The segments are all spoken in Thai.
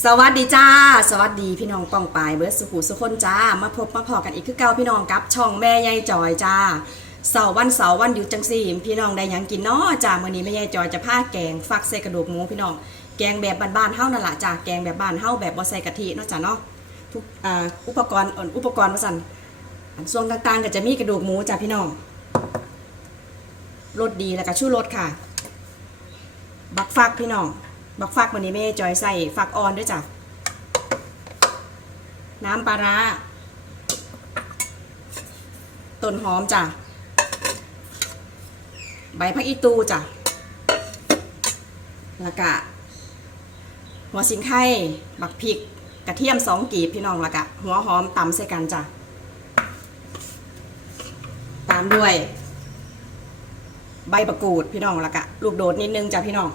สวัสดีจ้า สวัสดีพี่น้องป้องปายเบิร์ดสุขุสุคนจ้า มาพบมาพอกันอีกคือเก่าพี่น้องกับช่องแม่ยายจอยจ้าเสาร์วันเสาร์วันหยุดจังสี่พี่น้องได้ยังกินเนาะจ้ามื้อนี้แม่ยายจอยจะพาแกงฟักใส่กระดูกหมูพี่น้องแกงแบบบ้านๆเฮานั่นละจ้าแกงแบบบ้านเฮาแบบบ่ใส่กะทิเนาะจ้าเนาะทุกอุปกรณ์อุปกรณ์ว่าซั่นอันส่วนต่างๆก็จะมีกระดูกหมูจ้าพี่น้องรสดีแล้วก็ชูรสค่ะ บักฟักพี่น้อง บักฟักวันนี้แม่จอยใส่ฟักอ่อนด้วยจ้ะ น้ำปลาร้าต้นหอมจ้ะ ใบผักอีตูจ้ะล้วก็หัวสิงไข่บักพริก กระเทียมสองกีบพี่น้องล้วก็หัวหอมตำใส่กันจ้ะ ตามด้วย ใบประกูดพี่น้องล้วก็ลูกโดดนิดนึงจ้ะพี่น้อง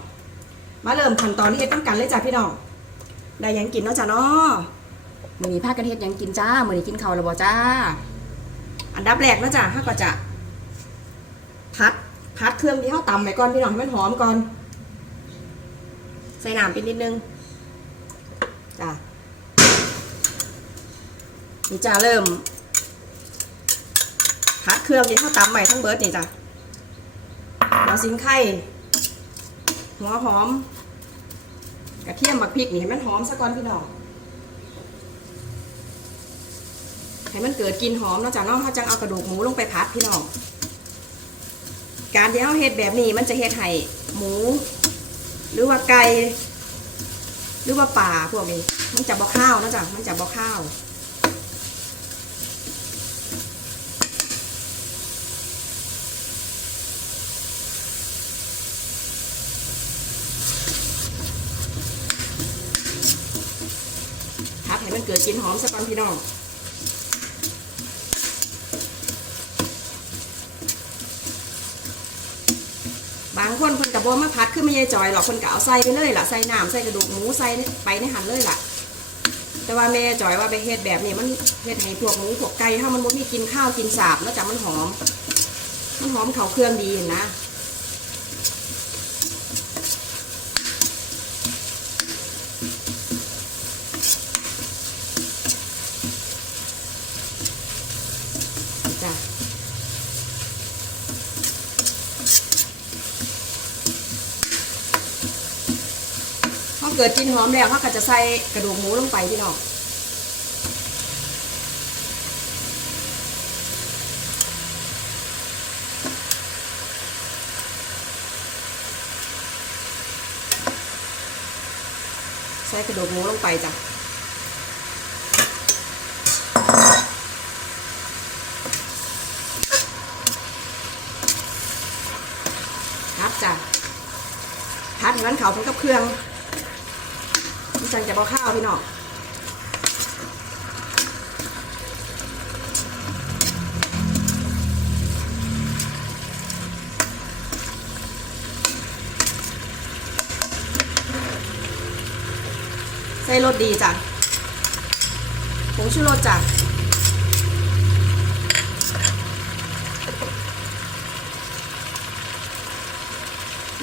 มาเริ่มขั้นตอนที่เฮ็ดน้ำกันเลยจ้ะพี่น้อง ได้ยังกินเนาะจ้ะเนาะมื้อนี้พากันเฮ็ดยังกินจ้า มื้อนี้กินข้าวแล้วบ่จ้า อันดับแรกเนาะจ้ะเฮาก็จะพัดพัดเครื่องที่เฮาตำไว้ก่อนพี่น้องให้มันหอมก่อน ใส่น้ำไปนิดนึงจ้ะนี่จ้าเริ่มพัดเครื่องที่เฮาตำไว้ทั้งเบิดนี่จ้ะหัวสิงไข่ หัวหอม กระเทียมบักพริกนี่ให้มันหอมซะก่อนพี่น้องให้มันเกิดกลิ่นหอมนาะจ้ะน้องเขาจังเอากระดูกหมูลงไปพัดพี่น้อง การที่เขาเฮ็ดแบบนี้มันจะเฮ็ดให้หมู หรือว่าไก่หรือว่าป่าพวกนี้ มันจะบ่ข้าวนะจ้ะมันจะบ่ข้าว ให้มันเกิดกลิ่นหอมสักก่อนพี่น้องบางคนเพิ่นกับบัมาพัดขึ้นไม่ยายจอยหรอกเพิ่นก็เอาใส่ไปเลยล่ะใส่น้ำใส่กระดูกหมูใส่ไปในหันเลยล่ะ แต่ว่าแม่จอยว่าไปเฮ็ดแบบนี้มันเฮ็ดให้พวกหมูพวกไก่ถ้ามันบ่มีกินข้าวกินสาบแล้วจ้ะมันหอม มันหอมเขาเครื่องดีนะ เกิดกลินหอมแล้วเขาก็จะใส่กระดูกหมูลงไปพี่น้องใส่กระดูกหมูลงไปจ้ะครับจ้ะพัดให้นเขาพร้อมกับเครื่อง จังจะบอข้าวพี่น้องใส่รสดีจ้ะผงชูรสจ้ะ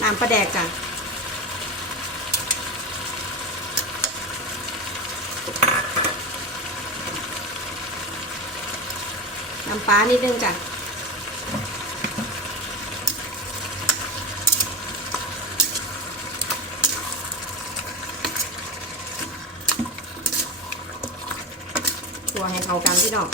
น้ำปลาแดกจ้ะ น้ำปลานิดนึงจ้ะตัวให้เข้ากันพี่น้อง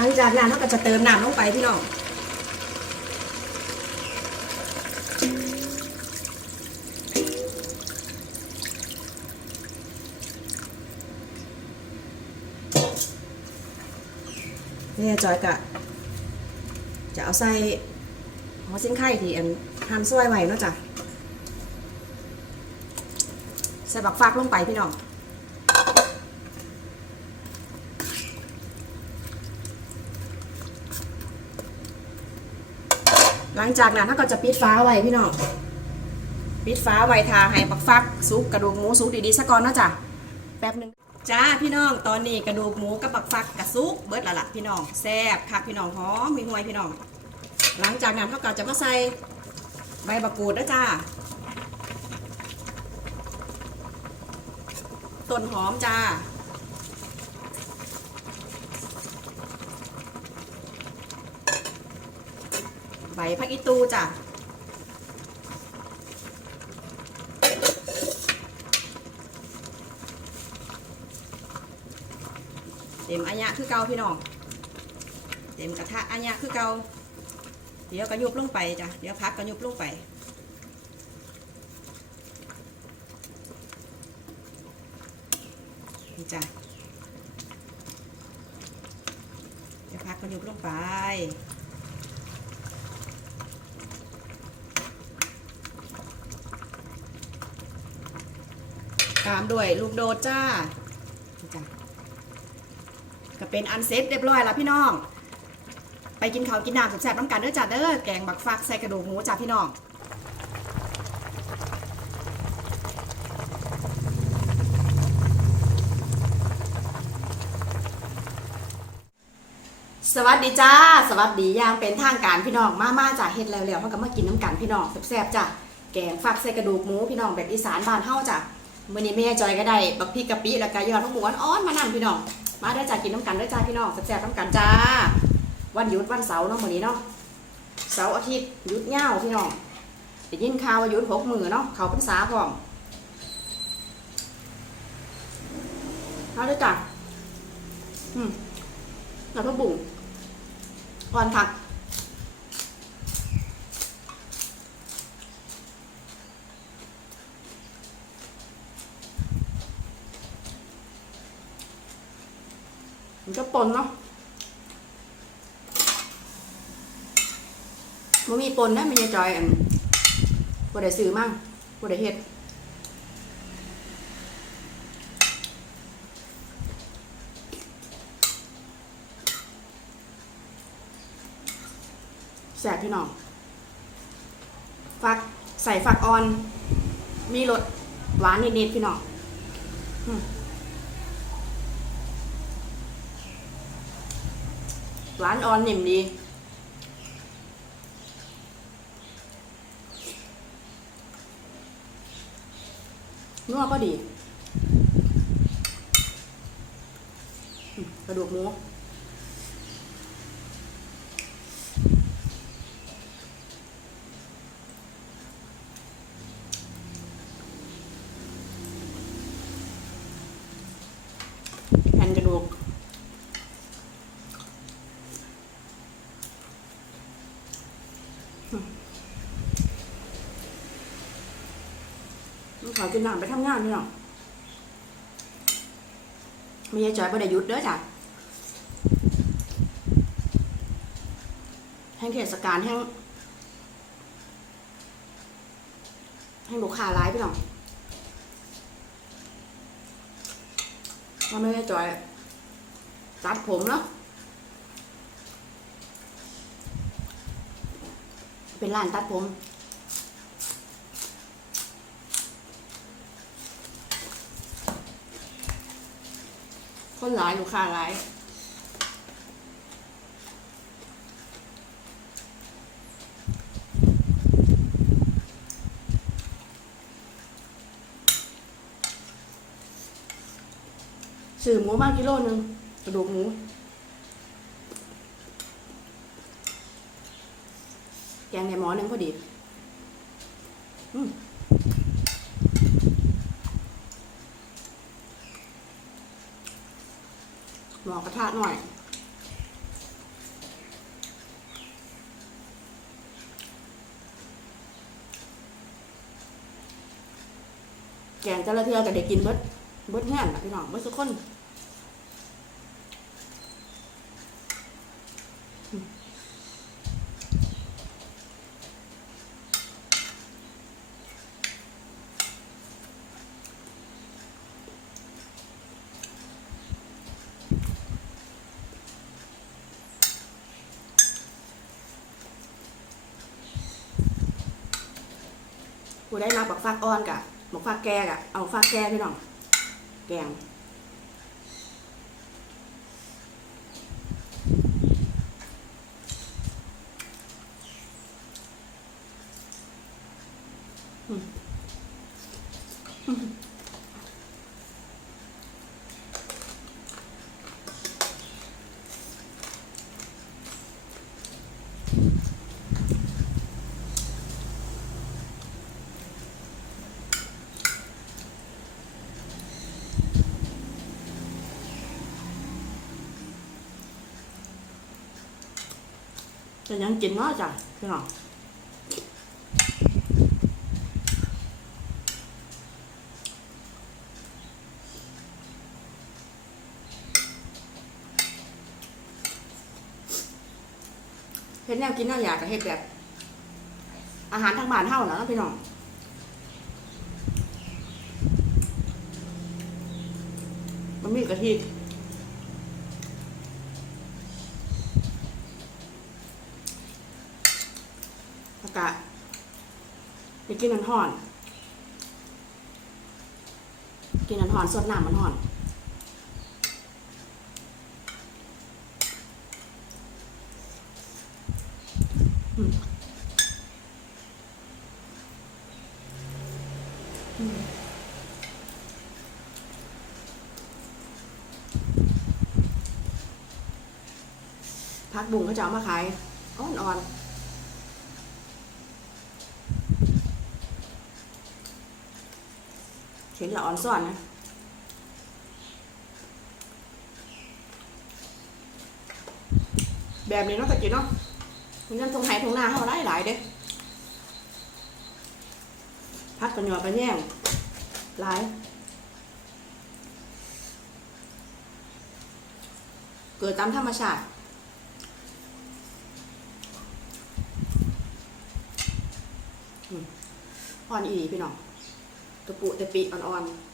ลังจากนั้นเราก็จะเติมน้ำลงไปพี่น้องเนี่ยจอยกะจะเอาใส่หัวเส้นไข่ที่อันหั่นซอยไว้เนาะจ้ะใส่บักฟากลงไปพี่น้อง หลังจากนั้นถ้าก็จะปิดฟ้าไว้พี่น้องปิดฟ้าไว้ทาให้บักฟักซุกกระดูกหมูซุกดีๆซะก่อนนะจ้ะแป๊บหนึ่งจ้าพี่น้องตอนนี้กระดูกหมูกับบักฟักกระซุกเบิดละล่ะพี่น้องแซ่บคักพี่น้องหอมมีหวยพี่น้อง หลังจากนั้นเขาก็จะมาใส่ใบบักกูดนะจ้าต้นหอมจ้า บพักอีตูจ้ะเต็มอัญญะคือเกาพี่น้องเต็มกระทะอัญญะคือเกาเดี๋ยวกระยุบลงไปจ้ะเดี๋ยวพักกระยุบลงไปดีจ้ะเดี๋ยวพักกระยุบลงไปามด้วย ลูกโดดจ้าจ้ะก็เป็นอันเซ็ตเรียบร้อยแล้วพี่น้อง ไปกินข้าวกินน้ำแซ่บๆน้ำกันเด้อจ้าเด้อแกงบักฟักใส่กระดูกหมูจ้าพี่น้องสวัสดีจ้า สวัสดีย่างเป็นทางการพี่น้องมามาจ้าเฮ็ดแล้วๆเขาก็มากินน้ำกันพี่น้องแซ่บๆจ้ะแกงฟักใส่กระดูกหมูพี่น้องแบบอีสานบ้านเฮาจ้ะ มื้อนี้แม่จอยก็ได้บักพริกกะปิแล้วก็ยอดมะม่วงอ่อนมานั่พี่น้อง มาได้จากินน้ำกันได้จ้าพี่น้องแซ่บๆน้ำกันจ้า วันหยุดวันเสาร์เนาะมื้อนี้เนาะ เสาร์อาทิตย์หยุดยาวพี่น้องได้ยินข่าวว่าหยุดหกมือเนาะ เขาพรรษาพร้อมเอาเด้อจ้ะอืมแล้วก็บุ๋งอ่อนผัก มันก็ปนเนาะมันมีปนนะมีจอยอันบ่ได้ซื้อมั่งบ่ได้เฮ็ดแสบพี่น้องฟักใส่ฟักออน มีรสหวานนิดๆพี่น้องอืม หวานอ่อนนิ่มดี นัวก็ดี กระดูกหมูแผ่นกระดูก มันขอกินน้ำไปทำงานพี่น้องมียายจอยบ่ได้หยุดเด้อจ้ะแห่งเทศกาลแห่งแห่งลูกค้าร้ายพี่น้องว่าไม่ได้จอยตัดผมเนาะเป็นร้านตัดผม คนหลายลูกค้าหลายสื่อหมูมากิโลหนึ่งกระดูกหมูแกงในหม้อหนึ่งพอดี อืม ม้อกระทะหน่อย แกงแต่ละเทือก็เด็กกินเบิดเบิดแห้งนะพี่น้องเบิดสุกคน กูได้มาบักฟักอ่อนกะบักฟักแกกะเอาฟักแกพี่น้อง แกง จะยังกินเนาะจ้ะพี่น้องเฮ็ดแนวกินแนวอยากกับเฮ็ดแบบ อาหารทางบ้านเฮาน่ะเนาะพี่น้องมันมีกะทิ ก็ไปกินน้ำห่อน กินน้ำห่อนสดน้ำมันห่อนอืมอืมพักบุ้งเขาจะเอามาขายอ่อนๆ เห็นละอ่อนซ่อนนะแบบนี้เนาะตะกี้เนาะมันยังทงไห้ทงหน้าเขาได้หลายเด้พักกันหยอกันแย่งหลาย เกิดตามธรรมชาติอ่อนอีพี่น้องะปุตะปีอ่อนๆ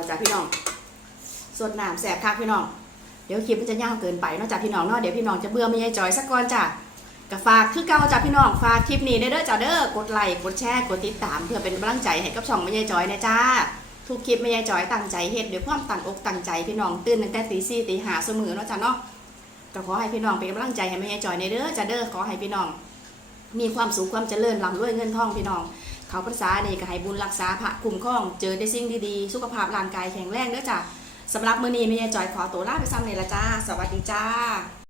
เอาจ้ะพี่น้องสดน้ำแสบคักพี่น้อง เดี๋ยวคลิปมันจะยาวเกินไปเนาะจ้ะพี่น้องเนาะเดี๋ยวพี่น้องจะเบื่อไม่ยายจอยสักก่อนจ้ะกับฝากคือเก่าจ้ะพี่น้องฝากคลิปนี้เด้อจ้ะเด้อกดไลค์กดแชร์กดติดตามเพื่อเป็นกำลังใจให้กับช่องไม่ยายจอยนะจ้าทุกคลิปไม่ยายจอยตั้งใจเฮ็ดด้วยความตั้งอกตั้งใจพี่น้องตื่นตั้งแต่ตีสี่ตีห้าเสมอเนาะจ้ะเนาะก็ขอให้พี่น้องเป็นกำลังใจให้แม่ยายจอยในเด้อจ้ะเด้อขอให้พี่น้อง มีความสุขความเจริญร่ำรวยเงินทองพี่น้อง เขาพรรษานี่ก็ให้บุญรักษาพระคุ้มครอง เจอได้สิ่งดีๆ สุขภาพร่างกายแข็งแรงเด้อจ้ะสำหรับมื้อนี้แม่ยายจอยขอตัวลาไปซ้ำเลยละจ้า สวัสดีจ้า